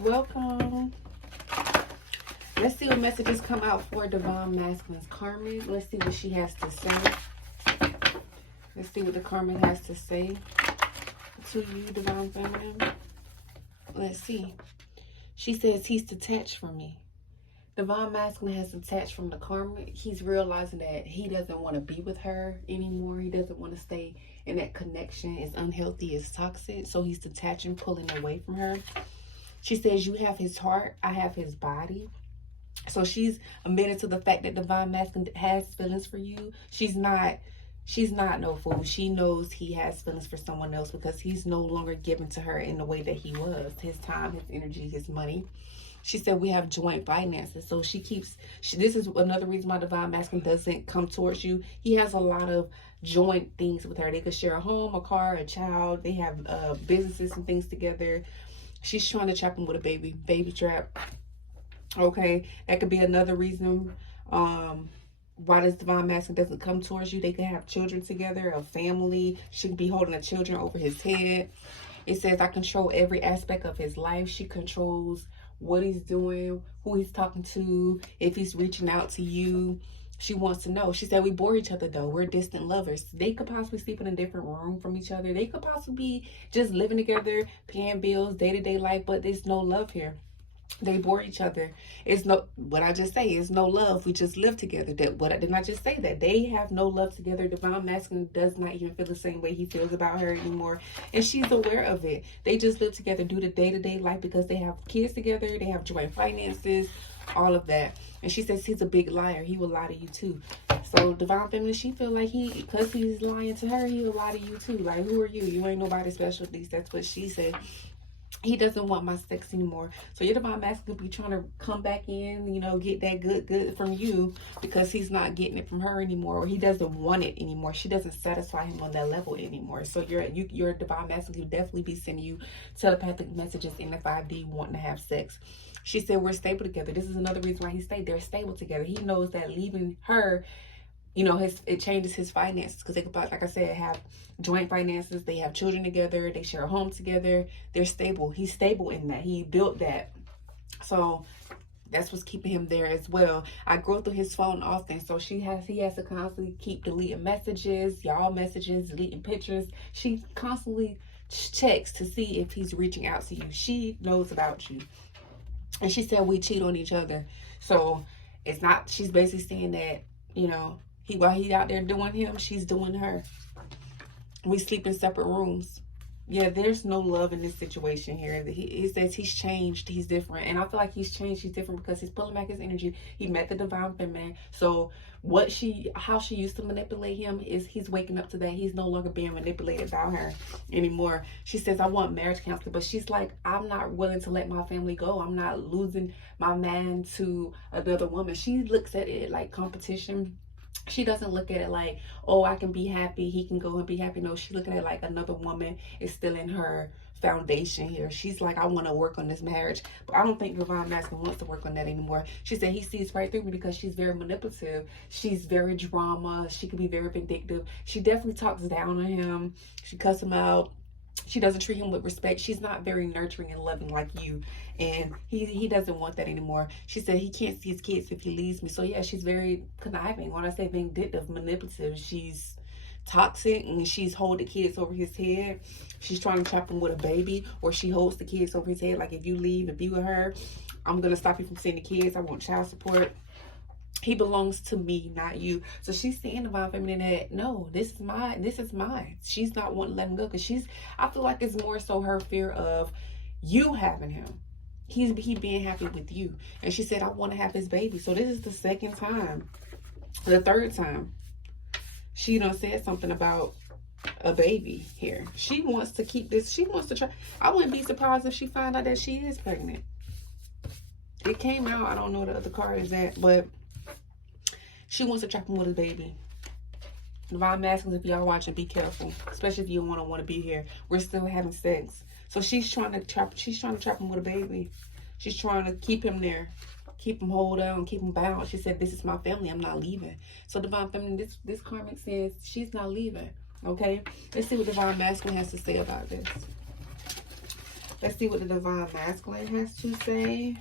Welcome. Let's see what messages come out for Divine Masculine's Karmic. Let's see what she has to say. Let's see what the Karmic has to say to you, Divine Feminine. Let's see. She says he's detached from me. Divine Masculine has detached from the Karmic. He's realizing that he doesn't want to be with her anymore. He doesn't want to stay in that connection. It's unhealthy, it's toxic. So he's detaching, pulling away from her. She says, you have his heart, I have his body. So she's admitted to the fact that Divine Masculine has feelings for you. She's not no fool. She knows he has feelings for someone else because he's no longer given to her in the way that he was. His time, his energy, his money. She said we have joint finances. So this is another reason why Divine Masculine doesn't come towards you. He has a lot of joint things with her. They could share a home, a car, a child. They have businesses and things together. She's trying to trap him with a baby trap. Okay, that could be another reason why this Divine Masculine doesn't come towards you. They could have children together, a family. She could be holding the children over his head. It says, I control every aspect of his life. She controls what he's doing, who he's talking to, if he's reaching out to you. She wants to know. She said, we bore each other though. We're distant lovers. They could possibly sleep in a different room from each other. They could possibly be just living together, paying bills, day-to-day life, but there's no love here. They bore each other. It's no, what I just say is no love. We just live together. Didn't I just say that? They have no love together. Divine Masculine does not even feel the same way he feels about her anymore. And she's aware of it. They just live together, do the day-to-day life because they have kids together. They have joint finances, all of that. And she says he's a big liar. He will lie to you too. So Divine Feminine, she feel like because he's lying to her, he will lie to you too. Like, who are you? You ain't nobody special. At least that's what she said. He doesn't want my sex anymore. So your Divine Masculine be trying to come back in, you know, get that good from you because he's not getting it from her anymore, or he doesn't want it anymore. She doesn't satisfy him on that level anymore. So your Divine Masculine will definitely be sending you telepathic messages in the 5D wanting to have sex. She said we're stable together. This is another reason why he stayed. They're stable together. He knows that leaving her, you know, it changes his finances because they could, like I said, have joint finances. They have children together. They share a home together. They're stable. He's stable in that. He built that. So that's what's keeping him there as well. I go through his phone often, so he has to constantly keep deleting messages, y'all messages, deleting pictures. She constantly checks to see if he's reaching out to you. She knows about you. And she said we cheat on each other. So it's not, she's basically saying that, you know, while he's out there doing him, she's doing her. We sleep in separate rooms. Yeah, there's no love in this situation here. He says he's changed, he's different. And I feel like he's changed, he's different because he's pulling back his energy. He met the Divine Feminine. So how she used to manipulate him is he's waking up to that. He's no longer being manipulated by her anymore. She says, I want marriage counseling. But she's like, I'm not willing to let my family go. I'm not losing my man to another woman. She looks at it like competition. She doesn't look at it like, oh, I can be happy, he can go and be happy. No, she's looking at it like another woman is still in her foundation here. She's like, I want to work on this marriage. But I don't think Divine Masculine wants to work on that anymore. She said he sees right through me because she's very manipulative. She's very drama. She can be very vindictive. She definitely talks down on him. She cuss him out. She doesn't treat him with respect. She's not very nurturing and loving like you. And he doesn't want that anymore. She said he can't see his kids if he leaves me. So yeah, she's very conniving. When I say vindictive, manipulative, she's toxic and she's holding kids over his head. She's trying to trap him with a baby, or she holds the kids over his head. Like, if you leave and be with her, I'm going to stop you from seeing the kids. I want child support. He belongs to me, not you. So she's saying Divine Feminine that, no, this is mine. She's not wanting to let him go because I feel like it's more so her fear of you having him. He being happy with you. And she said, I want to have his baby. So this is the second time. The third time. She done said something about a baby here. She wants to keep this. She wants to try. I wouldn't be surprised if she found out that she is pregnant. It came out. I don't know what the other card is at, but she wants to trap him with a baby. Divine Masculine, if y'all watching, be careful. Especially if you don't want to be here. We're still having sex. So she's trying to trap him with a baby. She's trying to keep him there. Keep him hold on, keep him bound. She said, this is my family. I'm not leaving. So Divine Feminine, this karmic says she's not leaving. Okay? Let's see what Divine Masculine has to say about this. Let's see what the Divine Masculine has to say.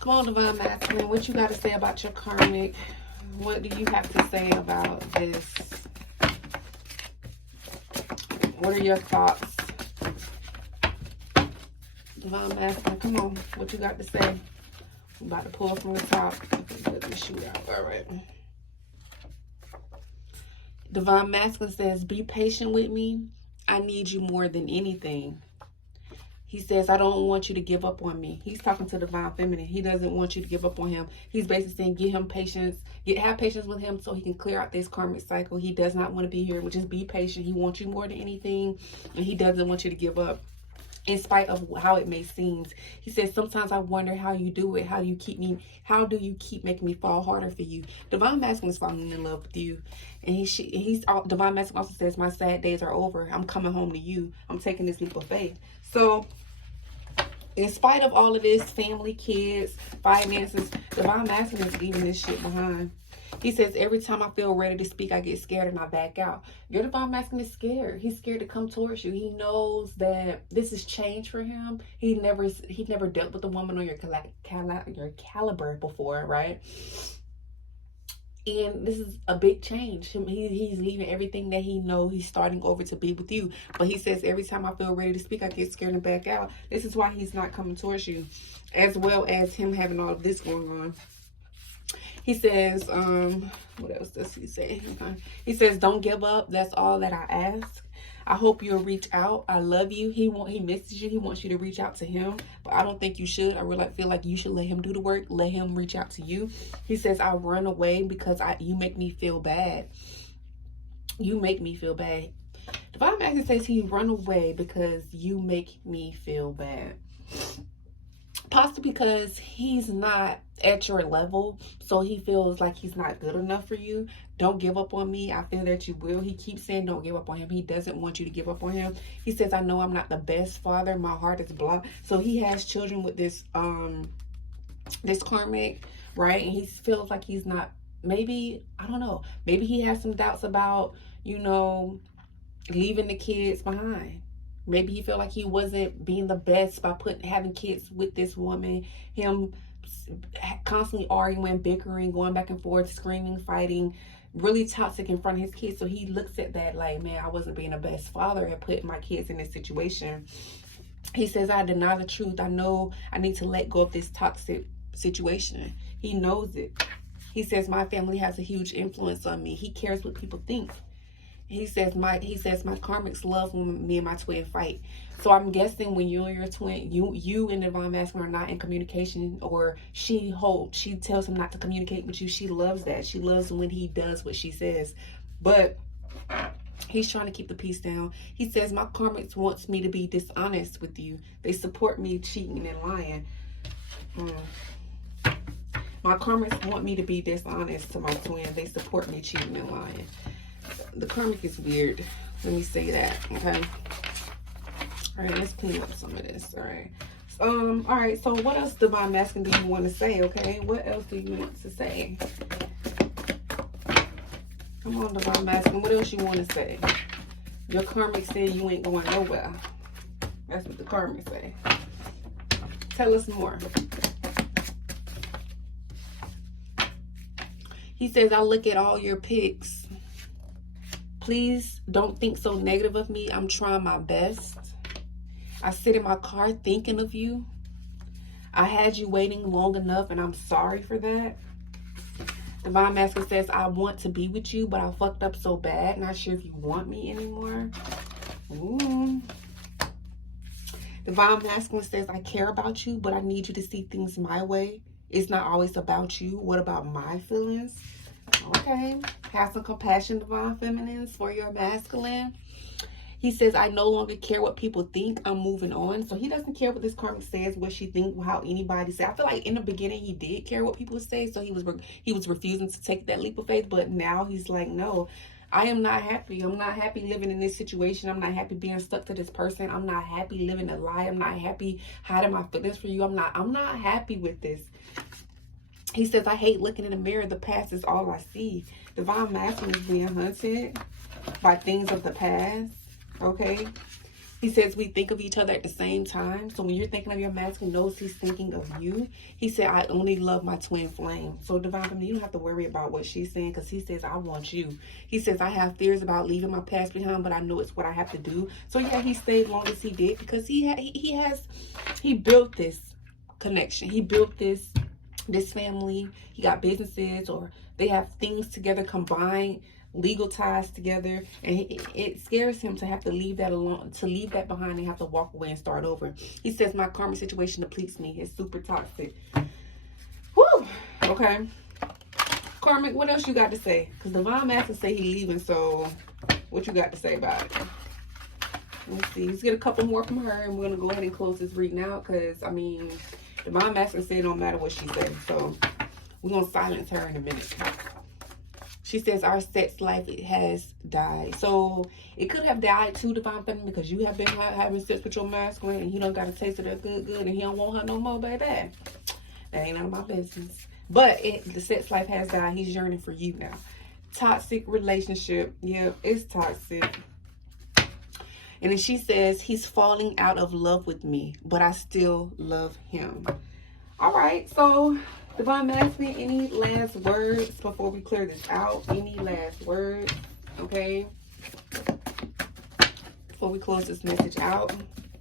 Come on, Divine Masculine. What you got to say about your karmic? What do you have to say about this? What are your thoughts? Divine Masculine, come on. What you got to say? I'm about to pull from the top. Let me shoot out. All right. Divine Masculine says, be patient with me. I need you more than anything. He says, I don't want you to give up on me. He's talking to Divine Feminine. He doesn't want you to give up on him. He's basically saying, give him patience. Have patience with him so he can clear out this karmic cycle. He does not want to be here. Just be patient. He wants you more than anything. And he doesn't want you to give up, in spite of how it may seem. He says, sometimes I wonder how you do it. How do you keep making me fall harder for you? Divine Masculine is falling in love with you. And Divine Masculine also says, my sad days are over. I'm coming home to you. I'm taking this leap of faith. So, in spite of all of this, family, kids, finances, Divine Masculine is leaving this shit behind. He says, every time I feel ready to speak, I get scared and I back out. Your Divine Masculine is scared. He's scared to come towards you. He knows that this is change for him. He never dealt with a woman on your caliber before, right? And this is a big change. He's leaving everything that he knows. He's starting over to be with you. But he says, every time I feel ready to speak, I get scared and back out. This is why he's not coming towards you. As well as him having all of this going on. He says, what else does he say? He says, don't give up. That's all that I ask. I hope you'll reach out. I love you. He misses you. He wants you to reach out to him. But I don't think you should. I really feel like you should let him do the work. Let him reach out to you. He says, I run away because you make me feel bad. You make me feel bad. Divine Masculine says he run away because you make me feel bad. Possibly because he's not at your level, so he feels like he's not good enough for you. Don't give up on me. I feel that you will. He keeps saying don't give up on him. He doesn't want you to give up on him. He says, I know I'm not the best father. My heart is blocked. So he has children with this this karmic, right? And he feels like he's not, maybe, I don't know, maybe he has some doubts about, you know, leaving the kids behind. Maybe he felt like he wasn't being the best by having kids with this woman. Him constantly arguing, bickering, going back and forth, screaming, fighting, really toxic in front of his kids. So he looks at that like, man, I wasn't being the best father and putting my kids in this situation. He says, I deny the truth. I know I need to let go of this toxic situation. He knows it. He says, my family has a huge influence on me. He cares what people think. He says my karmics love when me and my twin fight. So I'm guessing when you and your twin, you and Divine Masculine are not in communication, or she tells him not to communicate with you. She loves that. She loves when he does what she says. But he's trying to keep the peace down. He says my karmics wants me to be dishonest with you. They support me cheating and lying. My karmics want me to be dishonest to my twin. They support me cheating and lying. The karmic is weird. Let me say that, okay? All right, let's clean up some of this, all right? All right, so what else, Divine Masculine, do you want to say, okay? What else do you want to say? Come on, Divine Masculine, what else you want to say? Your karmic said you ain't going nowhere. That's what the karmic say. Tell us more. He says, I look at all your pics. Please don't think so negative of me. I'm trying my best. I sit in my car thinking of you. I had you waiting long enough and I'm sorry for that. Divine Masculine says, I want to be with you, but I fucked up so bad. Not sure if you want me anymore. Ooh. Divine Masculine says, I care about you, but I need you to see things my way. It's not always about you. What about my feelings? Okay. Have some compassion, Divine Feminines, for your masculine. He says, I no longer care what people think. I'm moving on. So he doesn't care what this karmic says, what she thinks, how anybody says. I feel like in the beginning he did care what people say. So he was refusing to take that leap of faith. But now he's like, no, I am not happy. I'm not happy living in this situation. I'm not happy being stuck to this person. I'm not happy living a lie. I'm not happy hiding my feelings for you. I'm not happy with this. He says, I hate looking in the mirror. The past is all I see. Divine Masculine is being hunted by things of the past. Okay. He says we think of each other at the same time. So when you're thinking of your masculine, knows he's thinking of you. He said, I only love my twin flame. So divine feminine, you don't have to worry about what she's saying, because he says, I want you. He says, I have fears about leaving my past behind, but I know it's what I have to do. So yeah, he stayed long as he did, because he built this connection. He built this family. He got businesses, or they have things together combined, legal ties together, and it scares him to have to leave that alone, to leave that behind and have to walk away and start over. He says, my karmic situation depletes me. It's super toxic. Woo! Okay. Karmic, what else you got to say? Because divine master say he leaving, so what you got to say about it? Let's see. Let's get a couple more from her, and we're going to go ahead and close this reading out, because, I mean, divine master said it don't matter what she said, so we're going to silence her in a minute. She says our sex life, it has died. So it could have died too, divine feminine, because you have been having sex with your masculine, and he don't got a taste of that good, and he don't want her no more, baby. That ain't none of my business. But the sex life has died. He's yearning for you now. Toxic relationship. Yeah, it's toxic. And then she says, he's falling out of love with me, but I still love him. All right, so divine masculine, any last words before we clear this out? Any last words? Okay. Before we close this message out,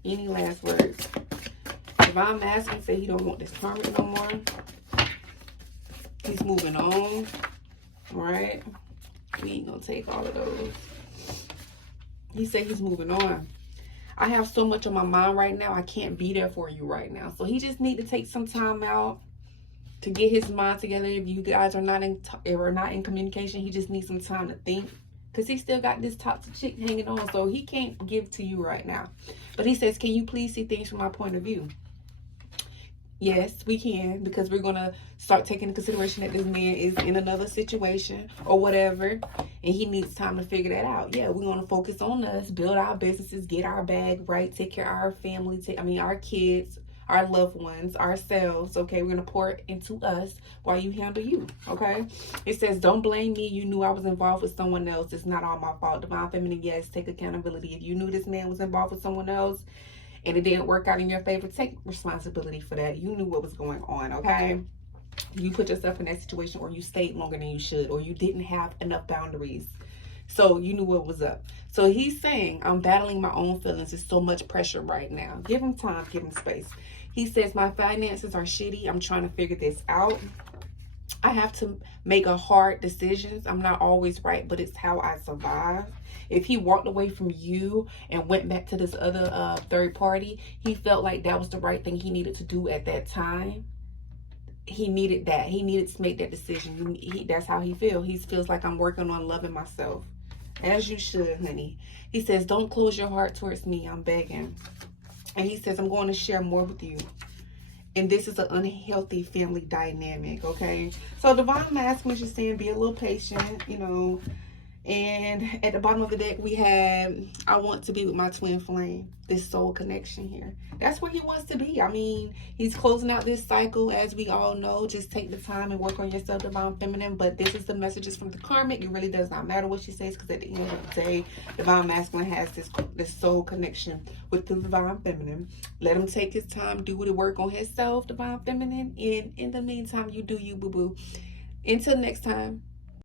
any last words? Divine masculine say he don't want this karmic no more. He's moving on. All right. We ain't gonna take all of those. He said he's moving on. I have so much on my mind right now. I can't be there for you right now. So he just need to take some time out to get his mind together. If you guys are not in communication, he just needs some time to think, because he still got this toxic chick hanging on. So he can't give to you right now. But he says, can you please see things from my point of view? Yes, we can, because we're going to start taking into consideration that this man is in another situation or whatever, and he needs time to figure that out. Yeah, we're going to focus on us, build our businesses, get our bag right, take care of our family, our kids, our loved ones, ourselves, okay? We're going to pour into us while you handle you, okay? It says, don't blame me. You knew I was involved with someone else. It's not all my fault. Divine feminine, yes, take accountability. If you knew this man was involved with someone else, and it didn't work out in your favor, take responsibility for that. You knew what was going on, okay? You put yourself in that situation, or you stayed longer than you should, or you didn't have enough boundaries. So you knew what was up. So he's saying, I'm battling my own feelings. There's so much pressure right now. Give him time, give him space. He says, my finances are shitty. I'm trying to figure this out. I have to make a hard decisions. I'm not always right, but it's how I survive. If he walked away from you and went back to this other third party, he felt like that was the right thing he needed to do at that time. He needed that. He needed to make that decision. That's how he feels. He feels like, I'm working on loving myself. As you should, honey. He says, don't close your heart towards me. I'm begging. And he says, I'm going to share more with you. And this is an unhealthy family dynamic, okay? So divine masculine is just saying, be a little patient, you know. And at the bottom of the deck, we have, I want to be with my twin flame. This soul connection here. That's where he wants to be. I mean, he's closing out this cycle, as we all know. Just take the time and work on yourself, divine feminine. But this is the messages from the karmic. It really does not matter what she says, because at the end of the day, divine masculine has this soul connection with the divine feminine. Let him take his time, do the work on himself, divine feminine. And in the meantime, you do you, boo-boo. Until next time.